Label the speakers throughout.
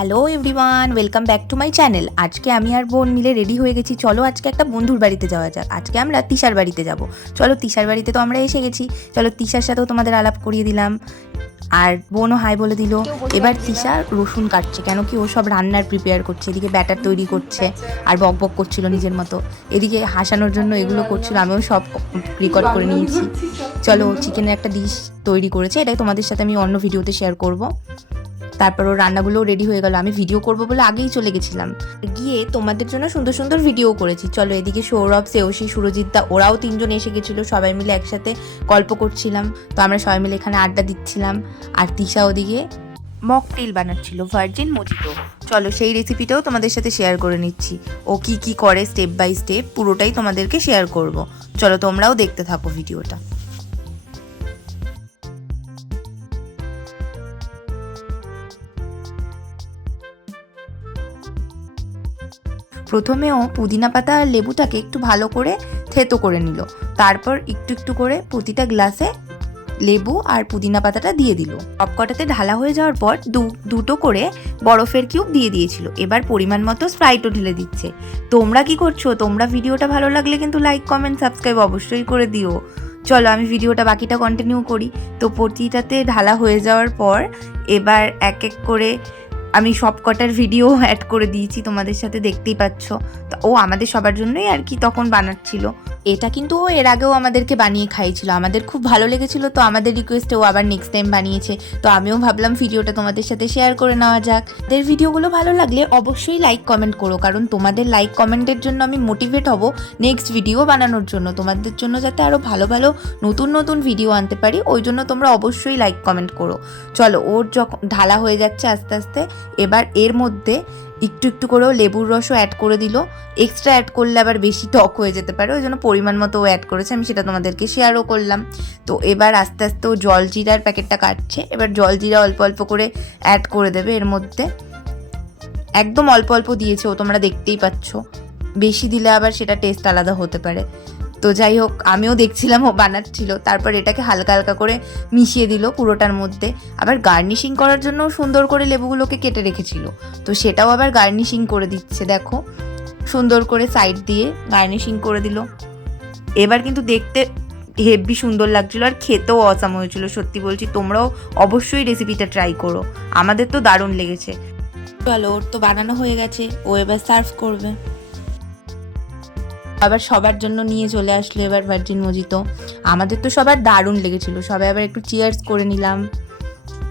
Speaker 1: Hello everyone welcome back to my channel আজকে আমি আর বোন মিলে রেডি হয়ে গেছি। চলো আজকে একটা বন্ধুর বাড়িতে যাওয়া যাক। আজকে আমরা তিশার বাড়িতে যাব। চলো তিশার বাড়িতে তো আমরা এসে গেছি। চলো তিশার সাথেও তোমাদের আলাপ করিয়ে দিলাম। আর বোনও হাই বলে দিল। এবার তিশা রসুন কাটছে কেন কি ও সব রান্নার প্রিপেয়ার করছে। এদিকে ব্যাটার তৈরি করছে আর বক বক করছিল নিজের মতো। এদিকে হাসানোর জন্য এগুলো করছিল। আমিও সব রেকর্ড করে নিয়েছি। চলো চিকেনের একটা ডিশ তৈরি করেছে। এটাই তোমাদের সাথে আমি অন্য ভিডিওতে শেয়ার করব। তারপর ওর রান্নাগুলোও রেডি হয়ে গেল। আমি ভিডিও করব বলে আগেই চলে গেছিলাম। গিয়ে তোমাদের জন্য সুন্দর সুন্দর ভিডিও করেছি। চলো এদিকে সৌরভ সেওসি সুরজিৎ দা, ওরাও তিনজন এসে গেছিল। সবাই মিলে একসাথে গল্প করছিলাম। তো আমরা সবাই মিলে এখানে আড্ডা দিচ্ছিলাম। আর তিশা ওদিকে মকটেল বানাচ্ছিল ভার্জিন মজিটো চলো সেই রেসিপিটাও তোমাদের সাথে শেয়ার করে নিচ্ছি। ও কি কি করে স্টেপ বাই স্টেপ পুরোটাই তোমাদেরকে শেয়ার করব। চলো তোমরাও দেখতে থাকো ভিডিওটা প্রথমেও পুদিনা পাতা আর লেবুটাকে একটু ভালো করে থেতো করে নিল। তারপর একটু একটু করে প্রতিটা গ্লাসে লেবু আর পুদিনা পাতাটা দিয়ে দিল। সবকটাতে ঢালা হয়ে যাওয়ার পর দু, দুটো করে বরফের কিউব দিয়ে দিয়েছিল। এবার পরিমাণ মতো স্প্রাইটও ঢেলে দিচ্ছে। তোমরা কি করছ? তোমরা ভিডিওটা ভালো লাগলে কিন্তু লাইক, কমেন্ট, সাবস্ক্রাইব অবশ্যই করে দিও। চলো আমি ভিডিওটা বাকিটা কন্টিনিউ করি। তো প্রতিটাতে ঢালা হয়ে যাওয়ার পর এবার এক এক করে আমি সব কটার ভিডিও অ্যাড করে দিয়েছি, তোমাদের সাথে দেখতেই পাচ্ছ। তো ও আমাদের সবার জন্যই আর কি তখন বানাচ্ছিল। এটা কিন্তু ও এর আগেও আমাদেরকে বানিয়ে খাইছিল আমাদের খুব ভালো লেগেছিল, তো আমাদের রিকোয়েস্টে ও আবার নেক্সট টাইম বানিয়েছে। তো আমিও ভাবলাম ভিডিওটা তোমাদের সাথে শেয়ার করে নেওয়া যাক। এদের ভিডিওগুলো ভালো লাগলে অবশ্যই লাইক কমেন্ট করো, কারণ তোমাদের লাইক কমেন্টের জন্য আমি মোটিভেট হব নেক্সট ভিডিও বানানোর জন্য। তোমাদের জন্য যাতে আরও ভালো ভালো, নতুন নতুন ভিডিও আনতে পারি, ওই জন্য তোমরা অবশ্যই লাইক কমেন্ট করো। চলো, ওর যখন ঢালা হয়ে যাচ্ছে আস্তে আস্তে, এবার এর মধ্যে একটু একটু করেও লেবুর রসও অ্যাড করে দিল। এক্সট্রা অ্যাড করলে আবার বেশি টক হয়ে যেতে পারে, ওই জন্য পরিমাণ মতো অ্যাড করেছে, আমি সেটা তোমাদেরকে শেয়ারও করলাম। তো এবার আস্তে আস্তে ও জল জিরার প্যাকেটটা কাটছে, এবার জল জিরা অল্প অল্প করে অ্যাড করে দেবে এর মধ্যে। একদম অল্প অল্প দিয়েছে ও, তোমরা দেখতেই পাচ্ছ। বেশি দিলে আবার সেটা টেস্ট আলাদা হতে পারে। তো যাই হোক, আমিও দেখছিলাম, ও বানাচ্ছিল। তারপর এটাকে হালকা হালকা করে মিশিয়ে দিল পুরোটার মধ্যে। আবার গার্নিশিং করার জন্য সুন্দর করে লেবুগুলোকে কেটে রেখেছিল। তো সেটাও আবার গার্নিশিং করে দিচ্ছে, দেখো। সুন্দর করে সাইড দিয়ে গার্নিশিং করে দিল। এবার কিন্তু দেখতে হেভি সুন্দর লাগছিল আর খেতেও অসাম হয়েছিল, সত্যি বলছি। তোমরাও অবশ্যই রেসিপিটা ট্রাই করো। আমাদের তো দারুণ লেগেছে। চলো, ওর তো বানানো হয়ে গেছে। ও এবার সার্ভ করবে। আবার সবার জন্য নিয়ে চলে আসলো এবার ভার্জিন মজিতো আমাদের তো সবার দারুণ লেগেছিল। সবাই আবার একটু চিয়ার্স করে নিলাম।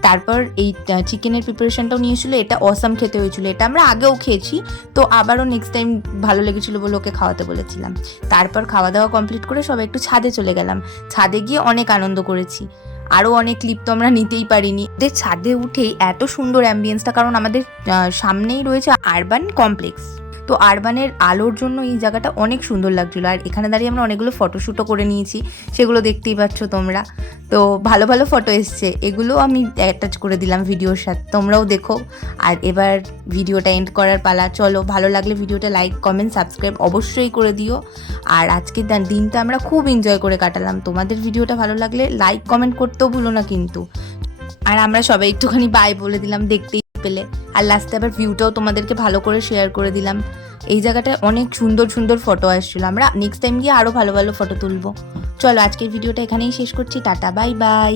Speaker 1: তারপর এই চিকেনের প্রিপারেশনটাও নিয়েছিল এটা অসাম খেতে হয়েছিল। এটা আমরা আগেও খেয়েছি। তো আবারও নেক্সট টাইম ভালো লেগেছিল বলে ওকে খাওয়াতে বলেছিলাম। তারপর খাওয়া দাওয়া কমপ্লিট করে সবাই একটু ছাদে চলে গেলাম। ছাদে গিয়ে অনেক আনন্দ করেছি। আরও অনেক ক্লিপ তো আমরা নিতেই পারিনি। ছাদে উঠেই এত সুন্দর অ্যাম্বিয়েন্সটা কারণ আমাদের সামনেই রয়েছে আরবান কমপ্লেক্স তো আরবানের আলোর জন্য এই জায়গাটা অনেক সুন্দর লাগছিল। আর এখানে দাঁড়িয়ে আমরা অনেকগুলো ফটোশ্যুটও করে নিয়েছি। সেগুলো দেখতেই পাচ্ছ তোমরা। তো ভালো ভালো ফটো এসছে। এগুলো আমি অ্যাটাচ করে দিলাম ভিডিওর সাথে। তোমরাও দেখো। আর এবার ভিডিওটা এন্ড করার পালা। চলো, ভালো লাগলে ভিডিওটা লাইক কমেন্ট সাবস্ক্রাইব অবশ্যই করে দিও। আর আজকের দিন- দিনটা আমরা খুব এনজয় করে কাটালাম। তোমাদের ভিডিওটা ভালো লাগলে লাইক কমেন্ট করতেও ভুলো না কিন্তু। আর আমরা সবাই একটুখানি বাই বলে দিলাম দেখতেই পেলে। আর লাস্টে আবার ভিউটাও তোমাদেরকে ভালো করে শেয়ার করে দিলাম। এই জায়গাটায় অনেক সুন্দর সুন্দর ফটো আসছিল। আমরা নেক্সট টাইম গিয়ে আরও ভালো ভালো ফটো তুলবো। চলো, আজকের ভিডিওটা এখানেই শেষ করছি। Tata bye bye